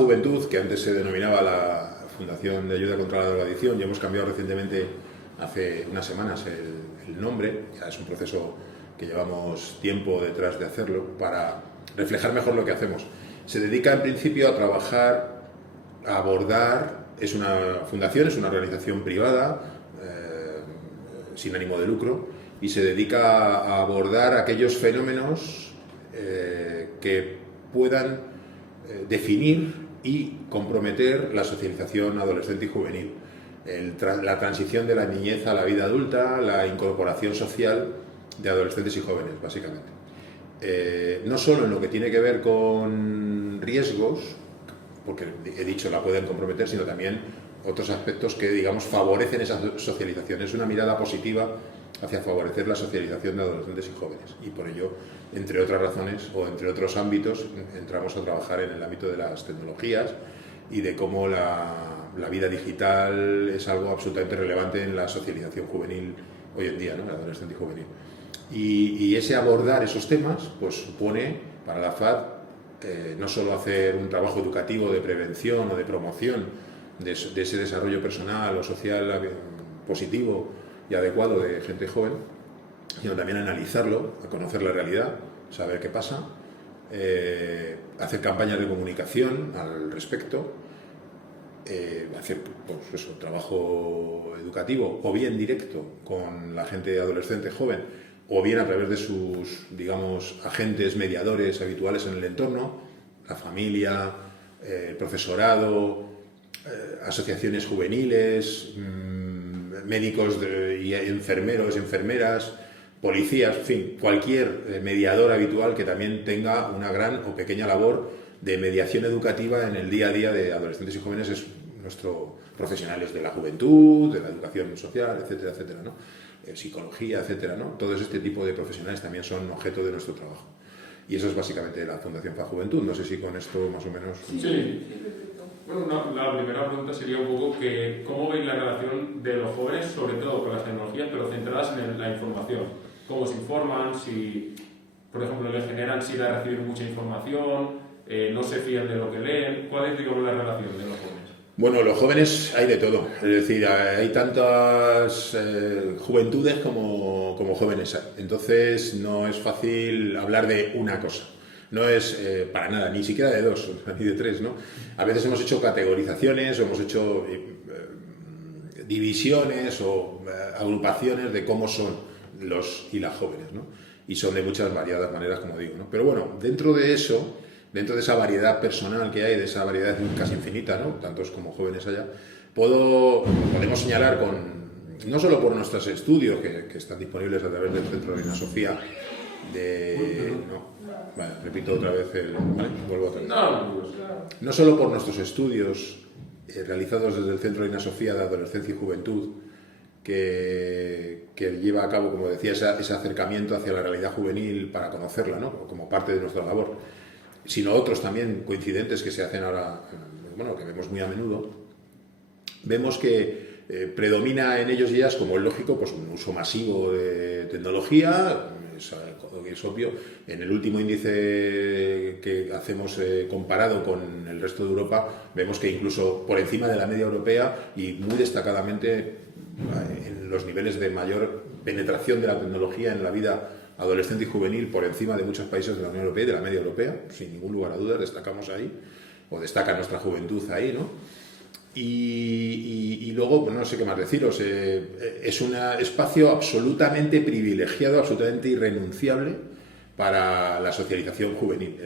Juventud, que antes se denominaba la Fundación de Ayuda contra la Drogadicción, ya hemos cambiado recientemente, hace unas semanas, el nombre. Ya es un proceso que llevamos tiempo detrás de hacerlo para reflejar mejor lo que hacemos. Se dedica en principio a trabajar, a abordar, es una fundación, es una organización privada, sin ánimo de lucro, y se dedica a abordar aquellos fenómenos que puedan definir y comprometer la socialización adolescente y juvenil, la transición de la niñez a la vida adulta, la incorporación social de adolescentes y jóvenes, básicamente. No solo en lo que tiene que ver con riesgos, porque he dicho la pueden comprometer, sino también otros aspectos que, digamos, favorecen esa socialización. Es una mirada positiva hacia favorecer la socialización de adolescentes y jóvenes, y por ello, entre otras razones o entre otros ámbitos, entramos a trabajar en el ámbito de las tecnologías y de cómo la vida digital es algo absolutamente relevante en la socialización juvenil hoy en día, ¿no? La adolescente y juvenil. Y ese abordar esos temas pues supone para la FAD no solo hacer un trabajo educativo de prevención o de promoción de ese desarrollo personal o social positivo y adecuado de gente joven, sino también analizarlo, a conocer la realidad, saber qué pasa, hacer campañas de comunicación al respecto, hacer pues eso, trabajo educativo o bien directo con la gente adolescente joven o bien a través de sus, digamos, agentes mediadores habituales en el entorno, la familia, el profesorado, asociaciones juveniles, médicos y enfermeros, enfermeras, policías, en fin, cualquier mediador habitual que también tenga una gran o pequeña labor de mediación educativa en el día a día de adolescentes y jóvenes, es nuestro profesionales de la juventud, de la educación social, etcétera, etcétera, ¿no? Psicología, etcétera, ¿no? Todos este tipo de profesionales también son objeto de nuestro trabajo. Y eso es básicamente la Fundación FAD Juventud. No sé si con esto más o menos... Sí. Bueno, la primera pregunta sería un poco que cómo veis la relación de los jóvenes, sobre todo con las tecnologías, pero centradas en la información. Cómo se informan, si, por ejemplo, les generan ansiedad de recibir mucha información, no se fían de lo que leen. ¿Cuál es, digamos, la relación de los jóvenes? Bueno, los jóvenes hay de todo, es decir, hay tantas juventudes como jóvenes hay. Entonces no es fácil hablar de una cosa, no es para nada, ni siquiera de dos, ni de tres, ¿no? A veces hemos hecho categorizaciones o hemos hecho divisiones o agrupaciones de cómo son los y las jóvenes, ¿no? Y son de muchas variadas maneras, como digo, ¿no? Pero bueno, dentro de eso, dentro de esa variedad personal que hay, de esa variedad casi infinita, ¿no? Tantos como jóvenes allá, podemos señalar no solo por nuestros estudios que están disponibles a través del Centro Reina Sofía repito otra vez vuelvo otra vez. No solo por nuestros estudios realizados desde el Centro Reina Sofía de Adolescencia y Juventud, que lleva a cabo, como decía, ese acercamiento hacia la realidad juvenil para conocerla, ¿no? Como parte de nuestra labor, sino otros también coincidentes que se hacen ahora, bueno, que vemos muy a menudo. Vemos que predomina en ellos y ellas, como es lógico, pues un uso masivo de tecnología. Es obvio. En el último índice que hacemos comparado con el resto de Europa, vemos que incluso por encima de la media europea y muy destacadamente en los niveles de mayor penetración de la tecnología en la vida adolescente y juvenil, por encima de muchos países de la Unión Europea y de la media europea, sin ningún lugar a dudas, destacamos ahí, o destaca nuestra juventud ahí, ¿no? Y luego, pues no sé qué más deciros, es un espacio absolutamente privilegiado, absolutamente irrenunciable para la socialización juvenil.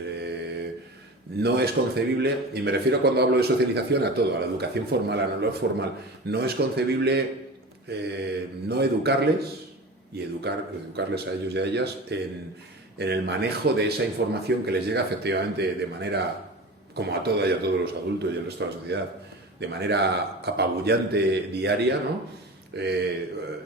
No es concebible, y me refiero cuando hablo de socialización a todo, a la educación formal, a la no formal, no es concebible no educarles y educarles a ellos y a ellas en el manejo de esa información que les llega efectivamente de manera, como a toda y a todos los adultos y el resto de la sociedad, de manera apabullante diaria, ¿no?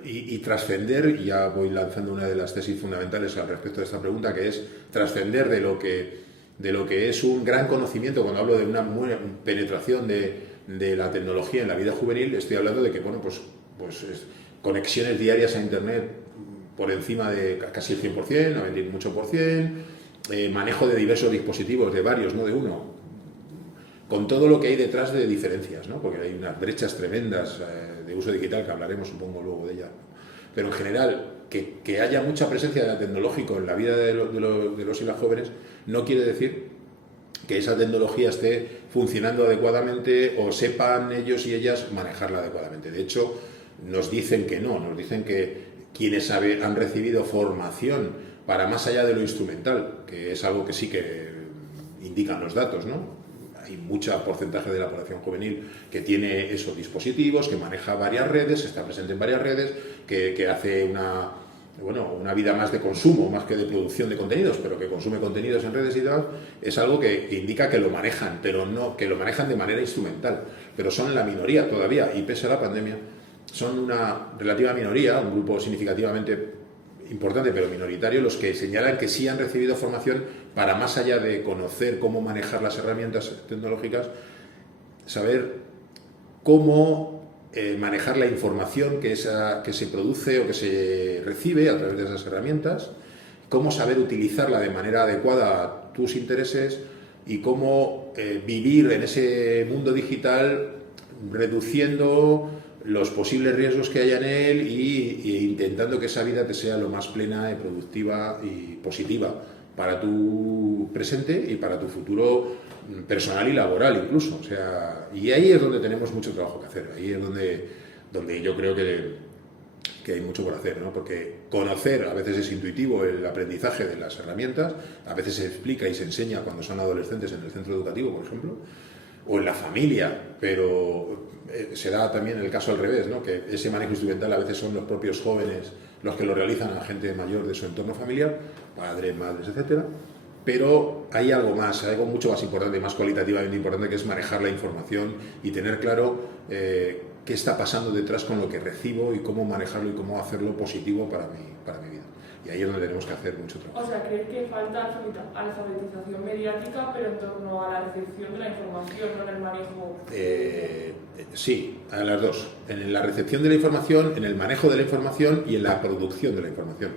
Y trascender, y ya voy lanzando una de las tesis fundamentales al respecto de esta pregunta, que es trascender de lo que es un gran conocimiento. Cuando hablo de una buena penetración de la tecnología en la vida juvenil, estoy hablando de que, bueno, pues conexiones diarias a Internet por encima de casi el 100%, 98%, manejo de diversos dispositivos, de varios, no de uno, con todo lo que hay detrás de diferencias, ¿no? Porque hay unas brechas tremendas de uso digital que hablaremos, supongo, luego de ella, ¿no? Pero en general, que haya mucha presencia de tecnológico en la vida de los y las jóvenes no quiere decir que esa tecnología esté funcionando adecuadamente o sepan ellos y ellas manejarla adecuadamente. De hecho, nos dicen que no, nos dicen que quienes han recibido formación para más allá de lo instrumental, que es algo que sí que indican los datos, ¿no? Hay mucho porcentaje de la población juvenil que tiene esos dispositivos, que maneja varias redes, está presente en varias redes, que hace una vida más de consumo, más que de producción de contenidos, pero que consume contenidos en redes y demás. Es algo que indica que lo manejan, pero no que lo manejan de manera instrumental. Pero son la minoría todavía, y pese a la pandemia, son una relativa minoría, un grupo significativamente importante pero minoritario, los que señalan que sí han recibido formación para, más allá de conocer cómo manejar las herramientas tecnológicas, saber cómo manejar la información que se produce o que se recibe a través de esas herramientas, cómo saber utilizarla de manera adecuada a tus intereses y cómo vivir en ese mundo digital reduciendo los posibles riesgos que haya en él e intentando que esa vida te sea lo más plena y productiva y positiva para tu presente y para tu futuro personal y laboral incluso. O sea, y ahí es donde tenemos mucho trabajo que hacer, ahí es donde yo creo que hay mucho por hacer, ¿no? Porque conocer a veces es intuitivo el aprendizaje de las herramientas, a veces se explica y se enseña cuando son adolescentes en el centro educativo, por ejemplo, o en la familia, pero se da también el caso al revés, ¿no? Que ese manejo instrumental a veces son los propios jóvenes los que lo realizan a gente mayor de su entorno familiar, padres, madres, etcétera. Pero hay algo más, algo mucho más importante, más cualitativamente importante, que es manejar la información y tener claro qué está pasando detrás con lo que recibo y cómo manejarlo y cómo hacerlo positivo para mi vida. Y ahí es donde tenemos que hacer mucho trabajo. O sea, ¿crees que falta alfabetización mediática, pero en torno a la recepción de la información, no en el manejo? Sí, a las dos. En la recepción de la información, en el manejo de la información y en la producción de la información.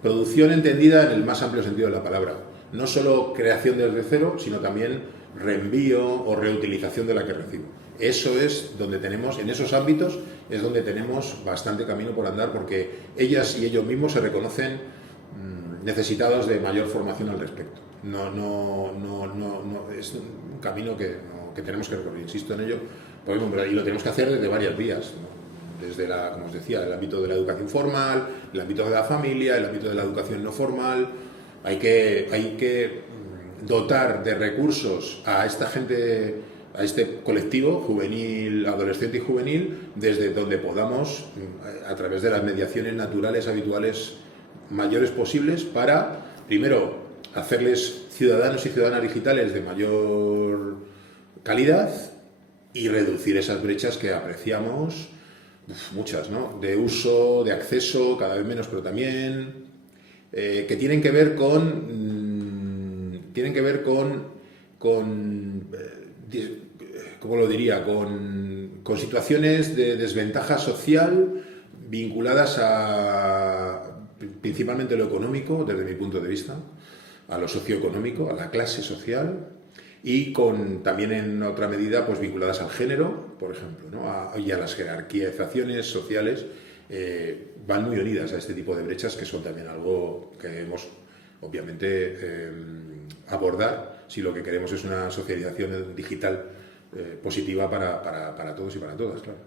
Producción entendida en el más amplio sentido de la palabra. No solo creación desde cero, sino también reenvío o reutilización de la que recibo. Eso es donde tenemos, en esos ámbitos, es donde tenemos bastante camino por andar, porque ellas y ellos mismos se reconocen necesitados de mayor formación al respecto. No, es un camino que tenemos que recorrer, insisto en ello, y lo tenemos que hacer desde varias vías, ¿no? Desde como os decía, el ámbito de la educación formal, el ámbito de la familia, el ámbito de la educación no formal. Hay que dotar de recursos a esta gente, a este colectivo juvenil, adolescente y juvenil, desde donde podamos, a través de las mediaciones naturales, habituales, mayores posibles, para, primero, hacerles ciudadanos y ciudadanas digitales de mayor calidad y reducir esas brechas que apreciamos, muchas, ¿no? De uso, de acceso, cada vez menos, pero también que tienen que ver con ¿cómo lo diría? Con situaciones de desventaja social vinculadas a principalmente lo económico, desde mi punto de vista, a lo socioeconómico, a la clase social, y también en otra medida pues vinculadas al género, por ejemplo, ¿no? Y a las jerarquizaciones sociales, van muy unidas a este tipo de brechas, que son también algo que debemos obviamente abordar si lo que queremos es una socialización digital positiva para todos y para todas, claro.